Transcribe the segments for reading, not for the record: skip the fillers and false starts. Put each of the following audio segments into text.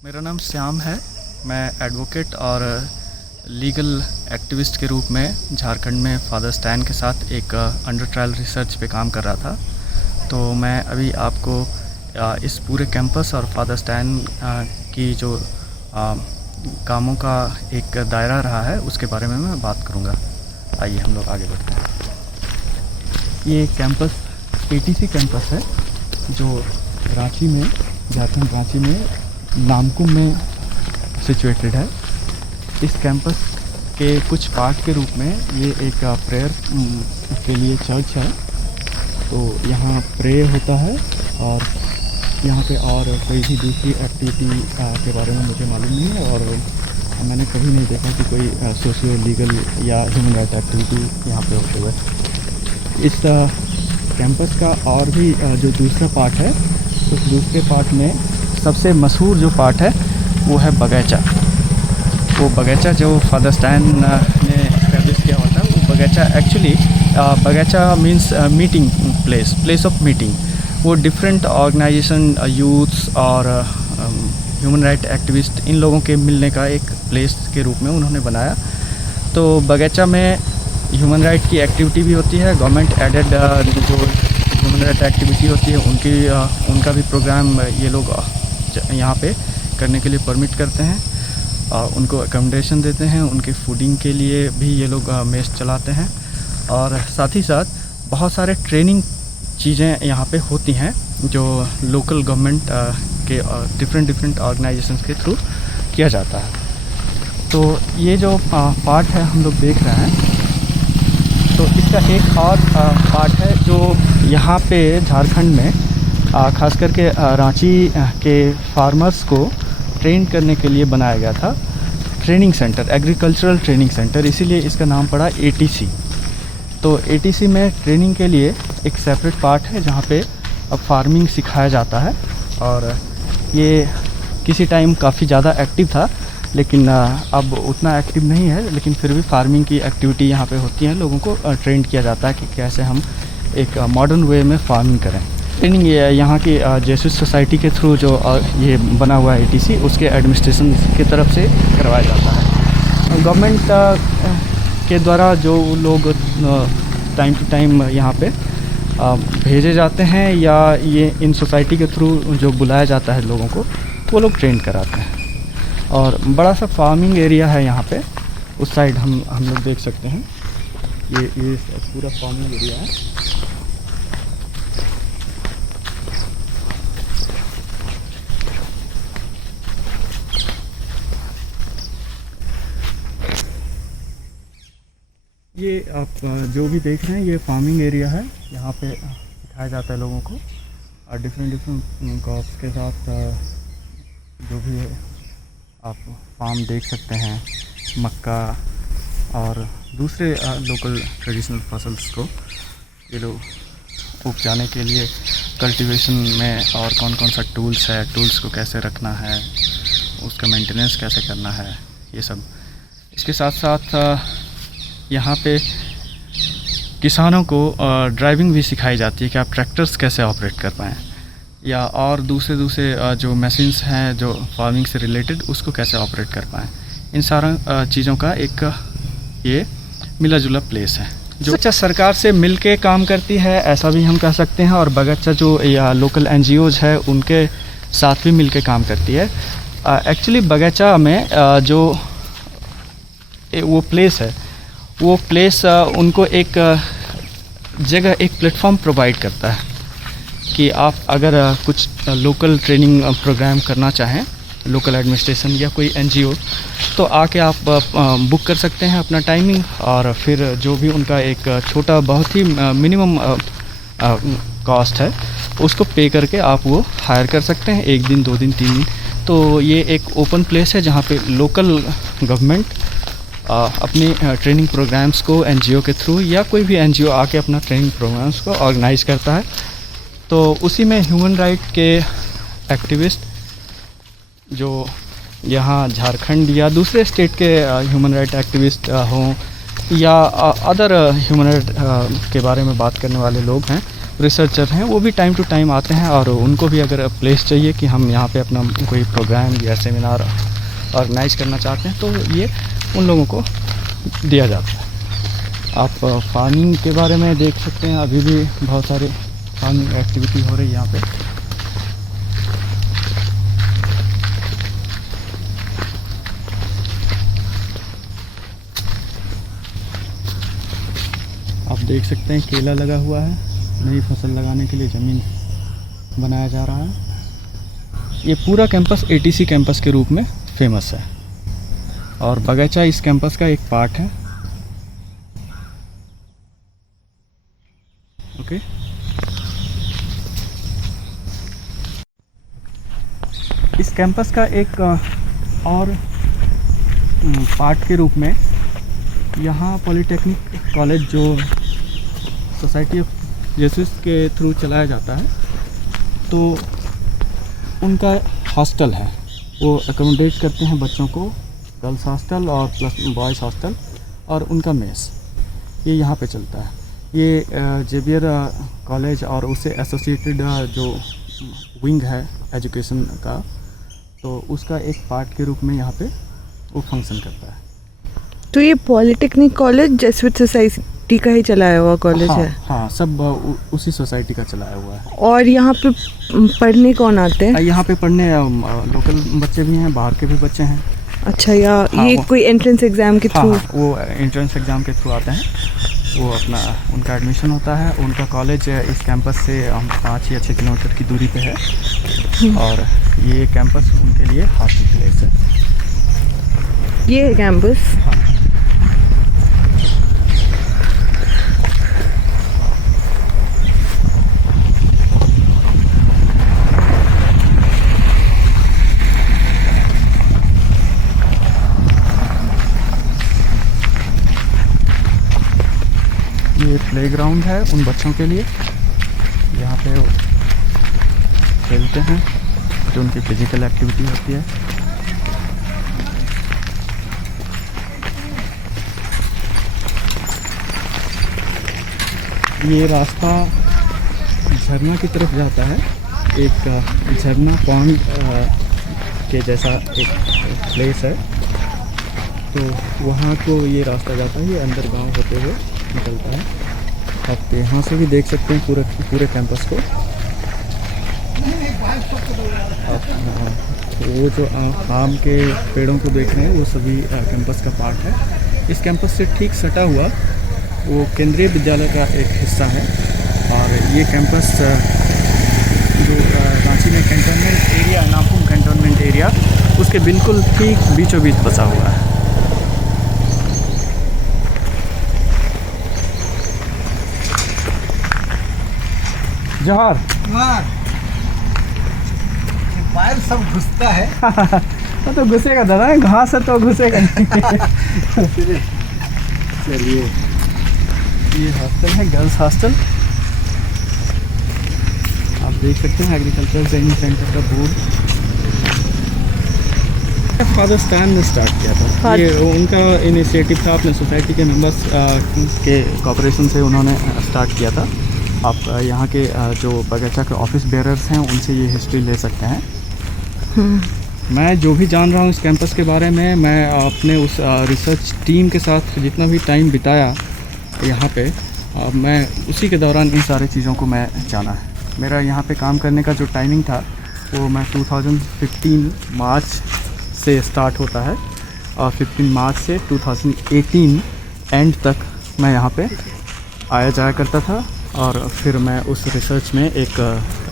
मेरा नाम श्याम है। मैं एडवोकेट और लीगल एक्टिविस्ट के रूप में झारखंड में फादर स्टैन के साथ एक अंडर ट्रायल रिसर्च पे काम कर रहा था। तो मैं अभी आपको इस पूरे कैंपस और फादर स्टैन की जो कामों का एक दायरा रहा है उसके बारे में मैं बात करूँगा। आइए हम लोग आगे बढ़ते हैं। ये कैंपस ATC कैंपस है जो रांची में, झारखंड रांची में नामकुम में सिचुएटेड है। इस कैंपस के कुछ पार्ट के रूप में ये एक प्रेयर के लिए चर्च है। तो यहाँ प्रे होता है और यहाँ पे और कोई भी दूसरी एक्टिविटी के बारे में मुझे मालूम नहीं है और मैंने कभी नहीं देखा कि कोई सोशियो लीगल या ह्यूमन राइट एक्टिविटी यहाँ पे होते हुए। इस कैंपस का और भी जो दूसरा पार्ट है, उस दूसरे पार्ट में सबसे मशहूर जो पार्ट है वो है बगीचा। वो बगीचा जो फादर स्टैन ने एस्टैब्लिश किया हुआ था, वो बगीचा एक्चुअली बगीचा means meeting place of meeting. वो डिफरेंट ऑर्गेनाइजेशन, यूथ्स और ह्यूमन राइट एक्टिविस्ट, इन लोगों के मिलने का एक प्लेस के रूप में उन्होंने बनाया। तो बगीचा में ह्यूमन राइट की एक्टिविटी भी होती है। गवर्नमेंट एडेड जो ह्यूमन राइट एक्टिविटी होती है उनका भी प्रोग्राम ये लोग यहाँ पे करने के लिए परमिट करते हैं। उनको अकोमोडेशन देते हैं, उनके फूडिंग के लिए भी ये लोग मेस चलाते हैं और साथ ही साथ बहुत सारे ट्रेनिंग चीज़ें यहाँ पे होती हैं जो लोकल गवर्नमेंट के डिफरेंट ऑर्गेनाइजेशंस के थ्रू किया जाता है। तो ये जो पार्ट है हम लोग देख रहे हैं, तो इसका एक और पार्ट है जो यहाँ पे झारखंड में खास करके रांची के फार्मर्स को ट्रेन करने के लिए बनाया गया था। Training centre, agricultural training centre, इसीलिए इसका नाम पड़ा ATC। तो ATC में ट्रेनिंग के लिए एक सेपरेट पार्ट है जहाँ पे अब फार्मिंग सिखाया जाता है और ये किसी टाइम काफ़ी ज़्यादा एक्टिव था, लेकिन अब उतना एक्टिव नहीं है। लेकिन फिर भी फार्मिंग की एक्टिविटी यहाँ पे होती है। लोगों को ट्रेन किया जाता है कि कैसे हम एक मॉडर्न वे में फार्मिंग करें। ट्रेनिंग यहाँ की जेसुइट सोसाइटी के थ्रू जो ये बना हुआ है ATC, उसके एडमिनिस्ट्रेशन की तरफ से करवाया जाता है। गवर्नमेंट के द्वारा जो लोग टाइम टू टाइम यहाँ पे भेजे जाते हैं या ये इन सोसाइटी के थ्रू जो बुलाया जाता है लोगों को, वो लोग ट्रेन कराते हैं। और बड़ा सा फार्मिंग एरिया है यहाँ पे। उस साइड हम लोग देख सकते हैं, ये पूरा फार्मिंग एरिया है। ये आप जो भी देख रहे हैं ये फार्मिंग एरिया है। यहाँ पे सिखाया जाता है लोगों को और डिफरेंट क्रॉप्स के साथ जो भी है आप फार्म देख सकते हैं। मक्का और दूसरे लोकल ट्रेडिशनल फसल्स को ये लोग उपजाने के लिए कल्टीवेशन में और कौन कौन सा टूल्स है, टूल्स को कैसे रखना है, उसका मेंटेनेंस कैसे करना है, ये सब। इसके साथ साथ यहाँ पे किसानों को ड्राइविंग भी सिखाई जाती है कि आप ट्रैक्टर्स कैसे ऑपरेट कर पाएँ या और दूसरे जो मशीन्स हैं जो फार्मिंग से रिलेटेड, उसको कैसे ऑपरेट कर पाएँ। इन सारा चीज़ों का एक ये मिला जुला प्लेस है जो बगीचा सरकार से मिल के काम करती है, ऐसा भी हम कह सकते हैं। और बगीचा जो या लोकल NGOs है उनके साथ भी मिल के काम करती है। एक्चुअली बगीचा में जो वो प्लेस है, वो प्लेस उनको एक जगह, एक प्लेटफॉर्म प्रोवाइड करता है कि आप अगर कुछ लोकल ट्रेनिंग प्रोग्राम करना चाहें, लोकल एडमिनिस्ट्रेशन या कोई NGO, तो आके आप बुक कर सकते हैं अपना टाइमिंग और फिर जो भी उनका एक छोटा, बहुत ही मिनिमम कॉस्ट है, उसको पे करके आप वो हायर कर सकते हैं 1 दिन, 2 दिन, 3 दिन। तो ये एक ओपन प्लेस है जहाँ पे लोकल गवर्नमेंट अपने ट्रेनिंग प्रोग्राम्स को NGO के थ्रू या कोई भी NGO आके अपना ट्रेनिंग प्रोग्राम्स को ऑर्गेनाइज़ करता है। तो उसी में ह्यूमन राइट के एक्टिविस्ट जो यहाँ झारखंड या दूसरे स्टेट के ह्यूमन राइट एक्टिविस्ट हों या अदर ह्यूमन राइट के बारे में बात करने वाले लोग हैं, रिसर्चर हैं वो भी टाइम टू टाइम आते हैं, और उनको भी अगर प्लेस चाहिए कि हम यहाँ पे अपना कोई प्रोग्राम या सेमिनार ऑर्गेनाइज करना चाहते हैं तो ये उन लोगों को दिया जाता है। आप फार्मिंग के बारे में देख सकते हैं, अभी भी बहुत सारे फार्मिंग एक्टिविटी हो रही है यहाँ पे। आप देख सकते हैं केला लगा हुआ है, नई फसल लगाने के लिए ज़मीन बनाया जा रहा है। ये पूरा कैंपस एटीसी कैंपस के रूप में फेमस है, और बगीचा इस कैंपस का एक पार्ट है। ओके, इस कैंपस का एक और पार्ट के रूप में यहाँ पॉलिटेक्निक कॉलेज जो सोसाइटी ऑफ जेसुइट के थ्रू चलाया जाता है, तो उनका हॉस्टल है। वो अकोमोडेट करते हैं बच्चों को, गर्ल्स हॉस्टल और प्लस बॉयज़ हॉस्टल, और उनका मेस ये यहाँ पे चलता है। ये जेवियर कॉलेज और उससे एसोसिएटेड जो विंग है एजुकेशन का, तो उसका एक पार्ट के रूप में यहाँ पे वो फंक्शन करता है। तो ये पॉलिटेक्निक कॉलेज जेसुइट सोसाइटी का ही चलाया हुआ कॉलेज है? हाँ, सब उसी सोसाइटी का चलाया हुआ है। और यहाँ पे पढ़ने कौन आते हैं? यहाँ पे पढ़ने लोकल बच्चे भी हैं, बाहर के भी बच्चे हैं। अच्छा, या हाँ, ये कोई एंट्रेंस एग्ज़ाम के थ्रू? हाँ, वो एंट्रेंस एग्ज़ाम के थ्रू आते हैं। वो अपना उनका एडमिशन होता है। उनका कॉलेज इस कैंपस से 5 या 6 किलोमीटर की दूरी पे है, और ये कैंपस उनके लिए हॉस्टल प्लेस है। ये है कैंपस? हाँ। ये प्लेग्राउंड है उन बच्चों के लिए, यहाँ पे वो खेलते हैं, जो उनकी फिजिकल एक्टिविटी होती है। ये रास्ता झरना की तरफ जाता है। एक झरना पॉन्ड के जैसा एक प्लेस है, तो वहाँ को ये रास्ता जाता है। ये अंदर गांव होते हुए निकलता है। आप यहाँ से भी देख सकते हैं पूरे कैंपस को। वो जो आम के पेड़ों को देख रहे हैं वो सभी कैंपस का पार्ट है। इस कैंपस से ठीक सटा हुआ वो केंद्रीय विद्यालय का एक हिस्सा है, और ये कैंपस जो रांची में कैंटोनमेंट एरिया, नापुम कैंटोनमेंट एरिया, उसके बिल्कुल ठीक बीचों बीच बसा हुआ है। जोहार। पैर सब घुसता है। वो तो घुसेगा दादा, घास है तो घुसेगा। चलिए, ये हॉस्टल है, गर्ल्स हॉस्टल। आप देख सकते हैं एग्रीकल्चर ट्रेनिंग सेंटर का बोर्ड। फादर स्टैन ने स्टार्ट किया था। ये उनका इनिशिएटिव था, अपने सोसाइटी के मेंबर्स के कॉपरेशन से उन्होंने स्टार्ट किया था। आप यहाँ के जो बगीचा के ऑफिस बेयरर्स हैं उनसे ये हिस्ट्री ले सकते हैं। मैं जो भी जान रहा हूँ इस कैंपस के बारे में, मैं अपने उस रिसर्च टीम के साथ जितना भी टाइम बिताया यहाँ पे, मैं उसी के दौरान इन सारी चीज़ों को मैं जाना है। मेरा यहाँ पे काम करने का जो टाइमिंग था वो मैं 2015 मार्च से स्टार्ट होता है, और 15 मार्च से 2018 एंड तक मैं यहाँ पे आया जाया करता था, और फिर मैं उस रिसर्च में एक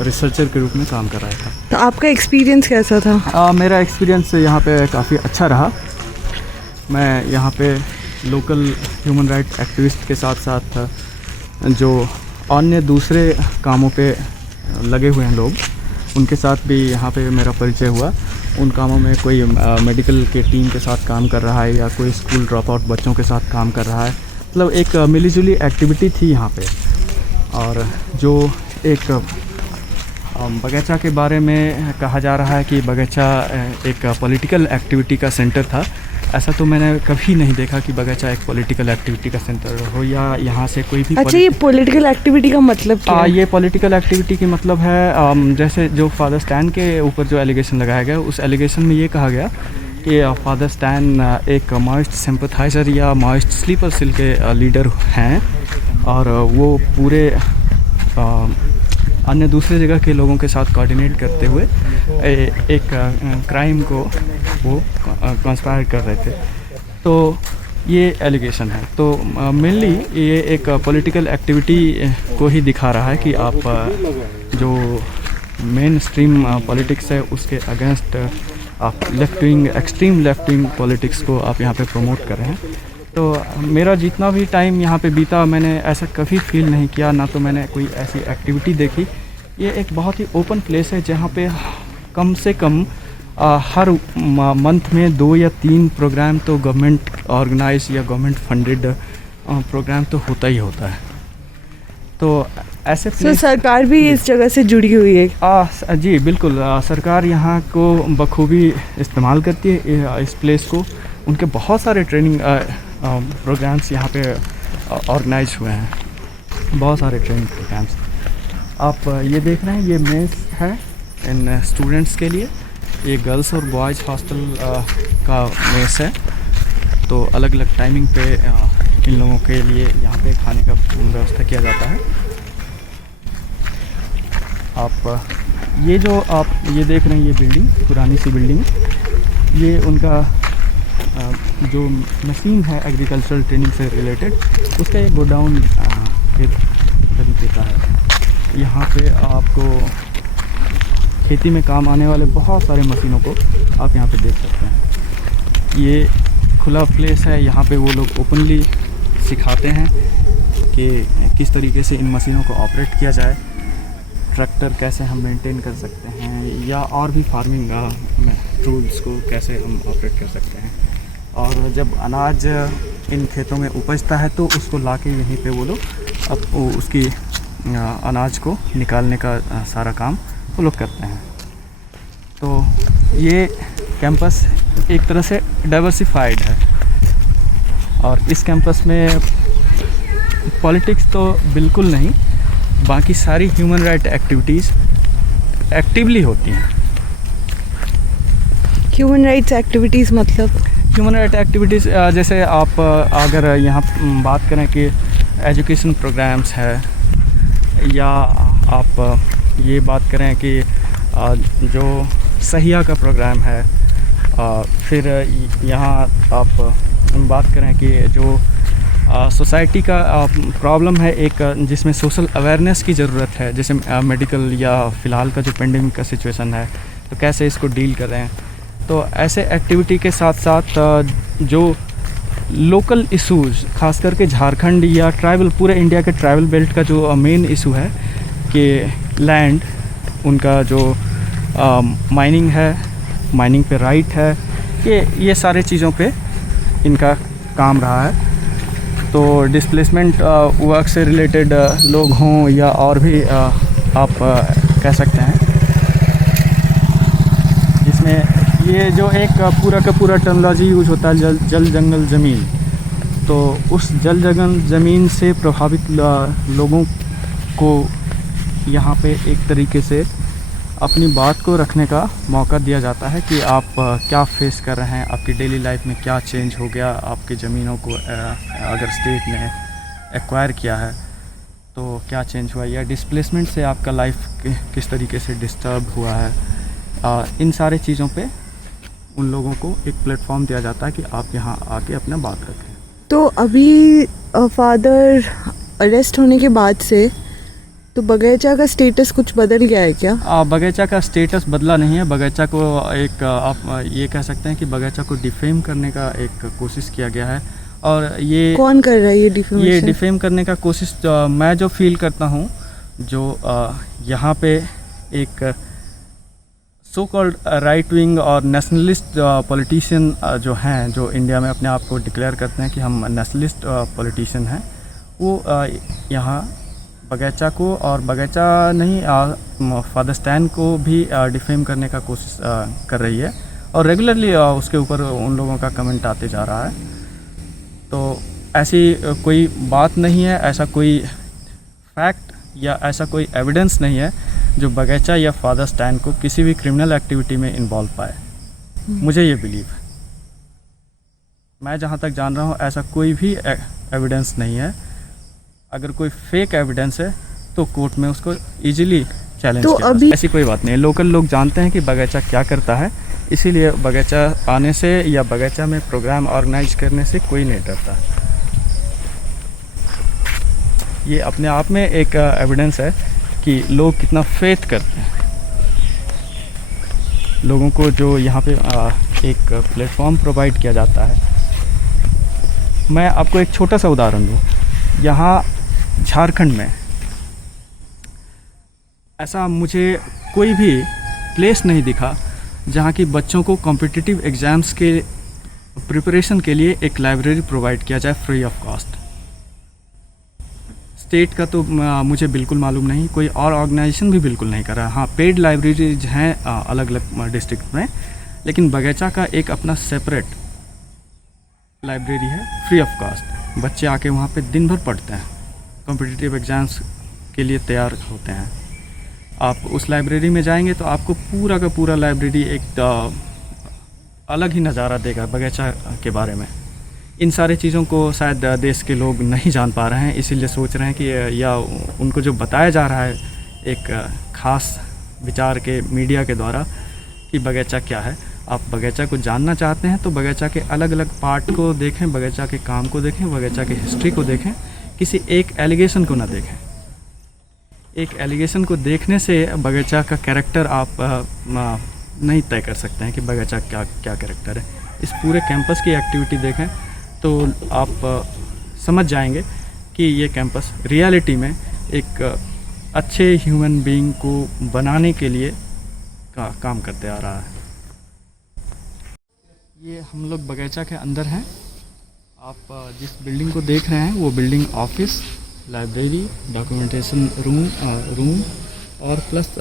रिसर्चर के रूप में काम कर रहा था। तो आपका एक्सपीरियंस कैसा था? मेरा एक्सपीरियंस यहाँ पे काफ़ी अच्छा रहा। मैं यहाँ पे लोकल ह्यूमन राइट्स एक्टिविस्ट के साथ साथ जो अन्य दूसरे कामों पे लगे हुए हैं लोग, उनके साथ भी यहाँ पे मेरा परिचय हुआ। उन कामों में कोई मेडिकल के टीम के साथ काम कर रहा है, या कोई स्कूल ड्रॉप आउट बच्चों के साथ काम कर रहा है। मतलब एक मिलीजुली एक्टिविटी थी यहाँ पे। और जो एक बगीचा के बारे में कहा जा रहा है कि बगीचा एक पॉलिटिकल एक्टिविटी का सेंटर था, ऐसा तो मैंने कभी नहीं देखा कि बगैचा एक पॉलिटिकल एक्टिविटी का सेंटर हो या यहाँ से कोई भी अच्छा, ये पॉलिटिकल एक्टिविटी का मतलब क्या है? ये पॉलिटिकल एक्टिविटी की मतलब है जैसे जो फादर स्टैन के ऊपर जो एलिगेशन लगाया गया, उस एलिगेशन में ये कहा गया कि फादर स्टैन एक माओइस्ट सिंपथाइज़र या माओइस्ट स्लीपर सेल के लीडर हैं और वो पूरे अन्य दूसरे जगह के लोगों के साथ कोऑर्डिनेट करते हुए एक क्राइम को वो कंस्पायर कर रहे थे। तो ये एलिगेशन है। तो मेनली ये एक पॉलिटिकल एक्टिविटी को ही दिखा रहा है कि आप जो मेन स्ट्रीम पॉलिटिक्स है उसके अगेंस्ट आप left wing, extreme left wing politics को आप यहाँ पे प्रमोट कर रहे हैं। तो मेरा जितना भी टाइम यहाँ पे बीता, मैंने ऐसा कभी फील नहीं किया, ना तो मैंने कोई ऐसी एक्टिविटी देखी। ये एक बहुत ही ओपन प्लेस है जहाँ पे कम से कम हर मंथ में 2 या 3 प्रोग्राम तो गवर्नमेंट ऑर्गेनाइज या गवर्नमेंट फंडेड प्रोग्राम तो होता ही होता है। तो ऐसे सरकार भी इस जगह से जुड़ी हुई है? जी बिल्कुल, सरकार यहाँ को बखूबी इस्तेमाल करती है इस प्लेस को। उनके बहुत सारे ट्रेनिंग प्रोग्राम्स यहाँ पे ऑर्गेनाइज हुए हैं, बहुत सारे ट्रेनिंग प्रोग्राम्स। आप ये देख रहे हैं, ये मेस है इन स्टूडेंट्स के लिए। ये गर्ल्स और बॉयज़ हॉस्टल का मेस है। तो अलग अलग टाइमिंग पे इन लोगों के लिए यहाँ पे खाने का व्यवस्था किया जाता है। आप ये जो आप ये देख रहे हैं, ये बिल्डिंग, पुरानी सी बिल्डिंग, ये उनका जो मशीन है एग्रीकल्चरल ट्रेनिंग से रिलेटेड, उसका एक गोडाउन तरीके का है। यहाँ पे आपको खेती में काम आने वाले बहुत सारे मशीनों को आप यहाँ पे देख सकते हैं। ये खुला प्लेस है, यहाँ पे वो लोग ओपनली सिखाते हैं कि किस तरीके से इन मशीनों को ऑपरेट किया जाए, ट्रैक्टर कैसे हम मेंटेन कर सकते हैं, या और भी फार्मिंग टूल्स को कैसे हम ऑपरेट कर सकते हैं। और जब अनाज इन खेतों में उपजता है तो उसको लाके यहीं पे वो लोग अब उसकी अनाज को निकालने का सारा काम वो लोग करते हैं। तो ये कैंपस एक तरह से डाइवर्सिफाइड है और इस कैंपस में पॉलिटिक्स तो बिल्कुल नहीं, बाकी सारी ह्यूमन राइट एक्टिविटीज़ एक्टिवली होती हैं। ह्यूमन राइट्स एक्टिविटीज़ मतलब? ह्यूमन राइट एक्टिविटीज़ जैसे आप अगर यहाँ बात करें कि एजुकेशन प्रोग्राम्स है, या आप ये बात करें कि जो सहिया का प्रोग्राम है, फिर यहाँ आप बात करें कि जो सोसाइटी का प्रॉब्लम है एक, जिसमें सोशल अवेयरनेस की ज़रूरत है, जैसे मेडिकल या फ़िलहाल का जो पेंडेमिक का सिचुएशन है, तो कैसे इसको डील कर रहे हैं। तो ऐसे एक्टिविटी के साथ साथ जो लोकल इशूज़, खास करके झारखंड या ट्राइबल, पूरे इंडिया के ट्राइबल बेल्ट का जो मेन इशू है कि लैंड, उनका जो माइनिंग है, माइनिंग पे राइट है, ये सारे चीज़ों पे इनका काम रहा है। तो डिस्प्लेसमेंट वर्क से रिलेटेड लोग हों या और भी आप कह सकते हैं, जिसमें ये जो एक पूरा का पूरा टर्मिनोलॉजी यूज होता है जल जंगल ज़मीन, तो उस जल जंगल ज़मीन से प्रभावित लोगों को यहाँ पे एक तरीके से अपनी बात को रखने का मौका दिया जाता है कि आप क्या फेस कर रहे हैं, आपकी डेली लाइफ में क्या चेंज हो गया, आपकी ज़मीनों को अगर स्टेट ने एक्वायर किया है तो क्या चेंज हुआ, या डिस्प्लेसमेंट से आपका लाइफ किस तरीके से डिस्टर्ब हुआ है। इन सारे चीज़ों पे उन लोगों को एक प्लेटफॉर्म दिया जाता है कि आप यहाँ आके अपना बात रखें। तो अभी फादर अरेस्ट होने के बाद से तो बगैचा का स्टेटस कुछ बदल गया है क्या? बगैचा का स्टेटस बदला नहीं है। बगैचा को एक आप ये कह सकते हैं कि बगैचा को डिफेम करने का एक कोशिश किया गया है। और ये कौन कर रहा है ये डिफेमेशन? ये डिफेम करने का कोशिश मैं जो फील करता हूँ, जो यहाँ पे एक सो कॉल्ड राइट विंग और नेशनलिस्ट पॉलिटिशियन जो हैं, जो इंडिया में अपने आप को डिक्लेयर करते हैं कि हम नेशनलिस्ट पॉलिटिशियन हैं, वो यहाँ बगैचा को, और बगैचा नहीं फादर स्टैन को भी डिफेम करने का कोशिश कर रही है। और रेगुलरली उसके ऊपर उन लोगों का कमेंट आते जा रहा है। तो ऐसी कोई बात नहीं है, ऐसा कोई फैक्ट या ऐसा कोई एविडेंस नहीं है जो बगैचा या फादर स्टैन को किसी भी क्रिमिनल एक्टिविटी में इन्वॉल्व पाए। मुझे ये बिलीव है, मैं जहाँ तक जान रहा हूँ ऐसा कोई भी एविडेंस नहीं है। अगर कोई फेक एविडेंस है तो कोर्ट में उसको इजीली चैलेंज तो किया। अभी ऐसी कोई बात नहीं है, लोकल लोग जानते हैं कि बगैचा क्या करता है, इसीलिए बगैचा आने से या बगैचा में प्रोग्राम ऑर्गेनाइज करने से कोई नहीं डरता। ये अपने आप में एक एविडेंस है कि लोग कितना फेथ करते हैं। लोगों को जो यहाँ पे एक प्लेटफॉर्म प्रोवाइड किया जाता है। मैं आपको एक छोटा सा उदाहरण दूँ, यहाँ झारखंड में ऐसा मुझे कोई भी प्लेस नहीं दिखा जहाँ की बच्चों को कॉम्पिटिटिव एग्ज़ाम्स के प्रिपरेशन के लिए एक लाइब्रेरी प्रोवाइड किया जाए फ्री ऑफ कॉस्ट। स्टेट का तो मुझे बिल्कुल मालूम नहीं, कोई और ऑर्गेनाइजेशन भी बिल्कुल नहीं कर रहा है। हाँ, पेड लाइब्रेरीज हैं अलग अलग डिस्ट्रिक्ट में, लेकिन बगैचा का एक अपना सेपरेट लाइब्रेरी है फ्री ऑफ कॉस्ट। बच्चे आके वहाँ पे दिन भर पढ़ते हैं, कॉम्पिटिटिव एग्ज़ाम्स के लिए तैयार होते हैं। आप उस लाइब्रेरी में जाएंगे तो आपको पूरा का पूरा लाइब्रेरी एक अलग ही नज़ारा देगा बगैचा के बारे में। इन सारी चीज़ों को शायद देश के लोग नहीं जान पा रहे हैं, इसीलिए सोच रहे हैं कि या उनको जो बताया जा रहा है एक ख़ास विचार के मीडिया के द्वारा कि बगैचा क्या है। आप बगैचा को जानना चाहते हैं तो बगैचा के अलग अलग पार्ट को देखें, बगैचा के काम को देखें, बगैचा की हिस्ट्री को देखें, किसी एक एलिगेशन को ना देखें। एक एलिगेशन को देखने से बगैचा का कैरेक्टर आप नहीं तय कर सकते हैं कि बगैचा क्या क्या कैरेक्टर है। इस पूरे कैंपस की एक्टिविटी देखें तो आप समझ जाएंगे कि ये कैंपस रियलिटी में एक अच्छे ह्यूमन बीइंग को बनाने के लिए काम करते आ रहा है। ये हम लोग बगैचा के अंदर हैं। आप जिस बिल्डिंग को देख रहे हैं वो building office, library, documentation room और प्लस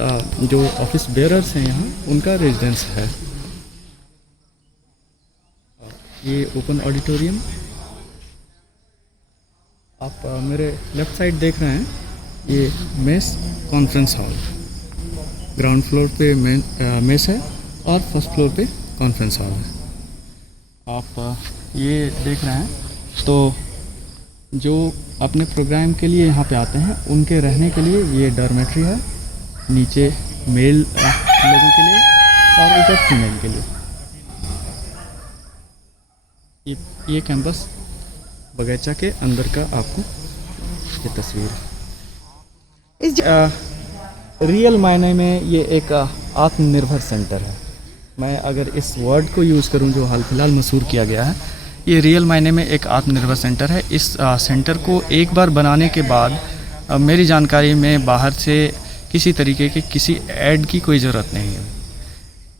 जो ऑफिस बेयरर्स हैं यहाँ उनका रेजिडेंस है। ये ओपन ऑडिटोरियम आप मेरे लेफ़्ट साइड देख रहे हैं, ये mess conference hall. Ground floor पे मेस है और फर्स्ट फ्लोर पे कॉन्फ्रेंस हॉल है। आप ये देख रहे हैं तो जो अपने प्रोग्राम के लिए यहाँ पे आते हैं उनके रहने के लिए ये डॉर्मेट्री है, नीचे मेल लोगों के लिए और ऊपर फीमेल के लिए। ये कैंपस बगैचा के अंदर का आपको ये तस्वीर है। रियल मायने में ये एक आत्मनिर्भर सेंटर है। मैं अगर इस वर्ड को यूज़ करूं जो हाल फिलहाल मशहूर किया गया है, ये रियल मायने में एक आत्मनिर्भर सेंटर है। इस सेंटर को एक बार बनाने के बाद मेरी जानकारी में बाहर से किसी तरीके के किसी ऐड की कोई ज़रूरत नहीं है।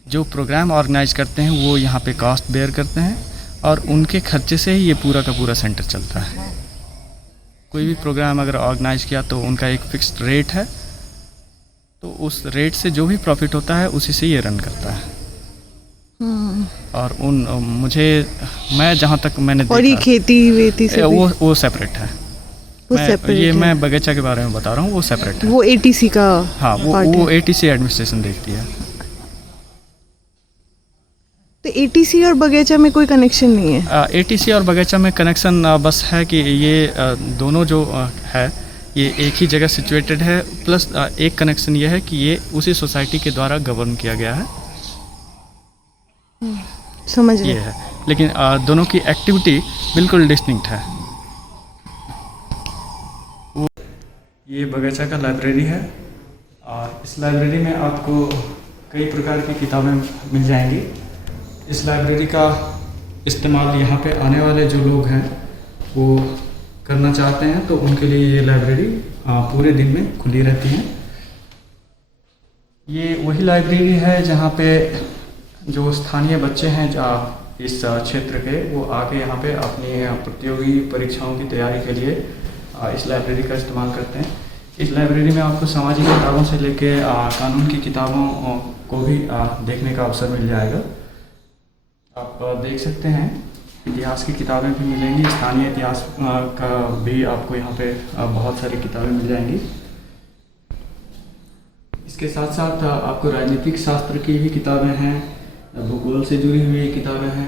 जो प्रोग्राम ऑर्गेनाइज करते हैं वो यहाँ पे कॉस्ट बेयर करते हैं और उनके खर्चे से ही ये पूरा का पूरा सेंटर चलता है। कोई भी प्रोग्राम अगर ऑर्गेनाइज किया तो उनका एक फिक्स्ड रेट है, तो उस रेट से जो भी प्रॉफिट होता है उसी से ये रन करता है। और मैं जहाँ तक मैंने देखा, और ये खेती वेती से वो सेपरेट है। मैं बगीचा के बारे में बता रहा हूँ, वो सेपरेट है। वो एटीसी का हाँ, वो एटीसी एडमिनिस्ट्रेशन देखती है। तो एटीसी और बगीचा में कोई कनेक्शन नहीं है? एटीसी और बगीचा में कनेक्शन बस है कि ये दोनों जो है ये एक ही जगह सिचुएटेड है। प्लस एक कनेक्शन ये है कि ये उसी सोसाइटी के द्वारा गवर्न किया गया है। समझ रहे ये है, लेकिन दोनों की एक्टिविटी बिल्कुल डिस्टिंक्ट है। ये बगीचा का लाइब्रेरी है और इस लाइब्रेरी में आपको कई प्रकार की किताबें मिल जाएंगी। इस लाइब्रेरी का इस्तेमाल यहाँ पे आने वाले जो लोग हैं वो करना चाहते हैं तो उनके लिए ये लाइब्रेरी पूरे दिन में खुली रहती है। ये वही लाइब्रेरी है जहाँ पे जो स्थानीय बच्चे हैं इस क्षेत्र के, वो आके यहाँ पे अपनी प्रतियोगी परीक्षाओं की तैयारी के लिए इस लाइब्रेरी का इस्तेमाल करते हैं। इस लाइब्रेरी में आपको सामाजिक किताबों से लेके कानून की किताबों को भी देखने का अवसर मिल जाएगा। आप देख सकते हैं इतिहास की किताबें भी मिलेंगी, स्थानीय इतिहास का भी आपको यहाँ पे बहुत सारी किताबें मिल जाएंगी। इसके साथ साथ आपको राजनीतिक शास्त्र की भी किताबें हैं, भूगोल से जुड़ी हुई किताबें हैं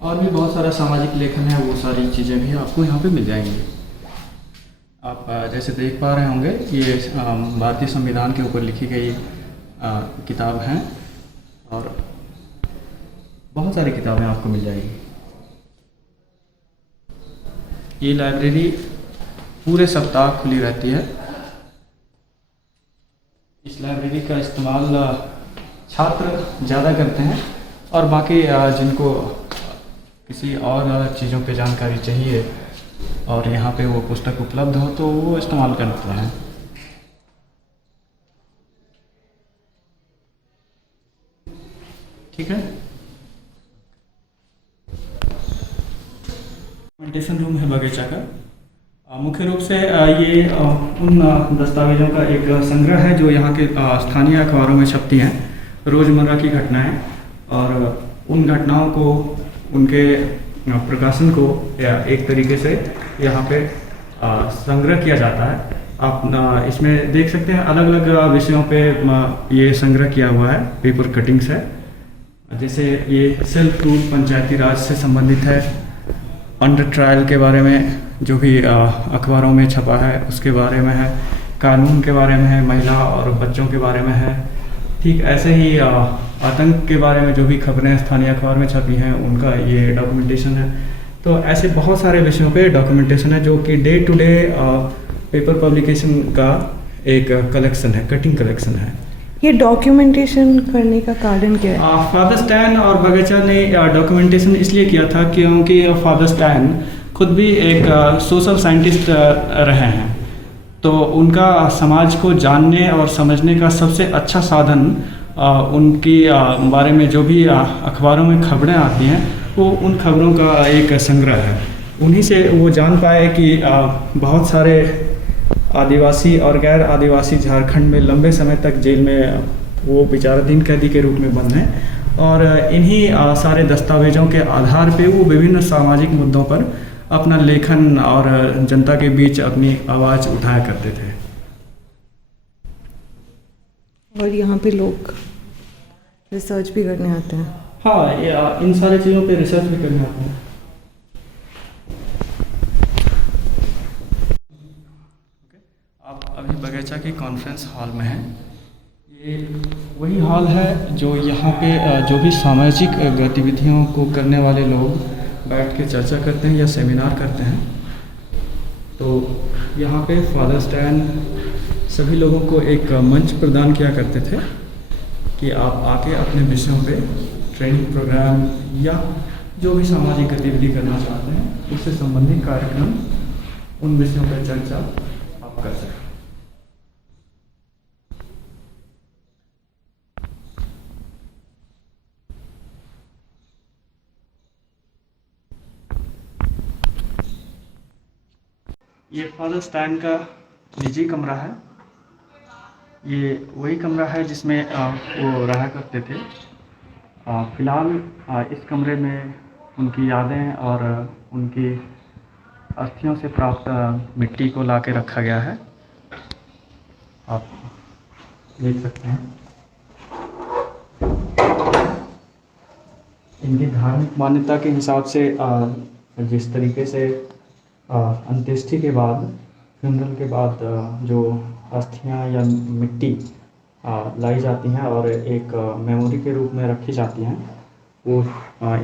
और भी बहुत सारा सामाजिक लेखन है, वो सारी चीज़ें भी आपको यहाँ पे मिल जाएंगी। आप जैसे देख पा रहे होंगे ये भारतीय संविधान के ऊपर लिखी गई किताब हैं और बहुत सारी किताबें आपको मिल जाएगी। ये लाइब्रेरी पूरे सप्ताह खुली रहती है। इस लाइब्रेरी का इस्तेमाल छात्र ज़्यादा करते हैं और बाकी जिनको किसी और चीज़ों पे जानकारी चाहिए और यहाँ पे वो पुस्तक उपलब्ध हो तो वो इस्तेमाल करते हैं। ठीक है। डॉक्यूमेंटेशन रूम है बगीचा का। मुख्य रूप से ये उन दस्तावेजों का एक संग्रह है जो यहाँ के स्थानीय अखबारों में छपती हैं, रोज़मर्रा की घटनाएं, और उन घटनाओं को, उनके प्रकाशन को या एक तरीके से यहाँ पे संग्रह किया जाता है। आप इसमें देख सकते हैं अलग अलग विषयों पे ये संग्रह किया हुआ है, पेपर कटिंग्स है। जैसे ये सेल्फ रूल पंचायती राज से संबंधित है, अंडर ट्रायल के बारे में जो भी अखबारों में छपा है उसके बारे में है, कानून के बारे में है, महिला और बच्चों के बारे में है। ठीक ऐसे ही आतंक के बारे में जो भी खबरें स्थानीय अखबार में छपी हैं उनका ये डॉक्यूमेंटेशन है। तो ऐसे बहुत सारे विषयों पे डॉक्यूमेंटेशन है जो कि day to day paper publication का एक कलेक्शन है, कटिंग कलेक्शन है। ये डॉक्यूमेंटेशन करने का कारण क्या है? फादर स्टैन और बगीचा ने डॉक्यूमेंटेशन इसलिए किया था क्योंकि फादर स्टैन खुद भी एक सोशल साइंटिस्ट रहे हैं, तो उनका समाज को जानने और समझने का सबसे अच्छा साधन उनकी बारे में जो भी अखबारों में खबरें आती हैं वो उन खबरों का एक संग्रह है। उन्हीं से वो जान पाए कि बहुत सारे आदिवासी और गैर आदिवासी झारखंड में लंबे समय तक जेल में वो विचाराधीन कैदी के रूप में बंद हैं और इन्हीं सारे दस्तावेजों के आधार पे वो विभिन्न सामाजिक मुद्दों पर अपना लेखन और जनता के बीच अपनी आवाज़ उठाया करते थे। और यहाँ पे लोग रिसर्च भी करने आते हैं। हाँ, इन सारी चीज़ों पे रिसर्च भी करने आते हैं। आप अभी बगीचा के कॉन्फ्रेंस हॉल में हैं। ये वही हॉल है जो यहाँ पे जो भी सामाजिक गतिविधियों को करने वाले लोग बैठ के चर्चा करते हैं या सेमिनार करते हैं। तो यहाँ पे फादर स्टैन सभी लोगों को एक मंच प्रदान किया करते थे कि आप आके अपने विषयों पे ट्रेनिंग प्रोग्राम या जो भी सामाजिक गतिविधि करना चाहते हैं उससे संबंधित कार्यक्रम, उन विषयों पर चर्चा आप कर सकते हैं। ये फादर स्टैन का निजी कमरा है। ये वही कमरा है जिसमें वो रहा करते थे। फ़िलहाल इस कमरे में उनकी यादें और उनकी अस्थियों से प्राप्त मिट्टी को लाके रखा गया है। आप देख सकते हैं। इनकी धार्मिक मान्यता के हिसाब से जिस तरीके से अंत्येष्टि के बाद, फ्यूनरल के बाद जो अस्थियां या मिट्टी लाई जाती हैं और एक मेमोरी के रूप में रखी जाती हैं, वो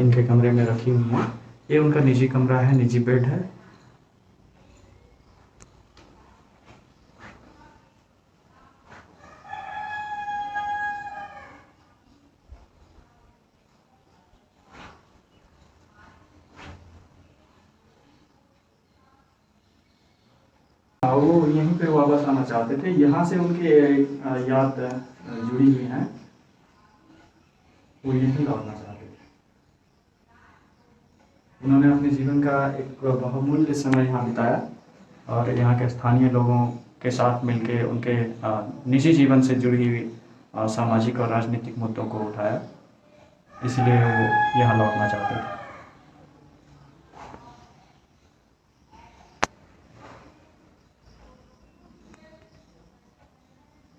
इनके कमरे में रखी हुई हैं। ये उनका निजी कमरा है, निजी बेड है। वो यहीं पे वापस आना चाहते थे। यहाँ से उनकी याद जुड़ी हुई हैं, वो यहीं लौटना चाहते थे। उन्होंने अपने जीवन का एक बहुमूल्य समय यहाँ बिताया और यहाँ के स्थानीय लोगों के साथ मिलके उनके निजी जीवन से जुड़ी हुई सामाजिक और राजनीतिक मुद्दों को उठाया। इसलिए वो यहाँ लौटना चाहते थे।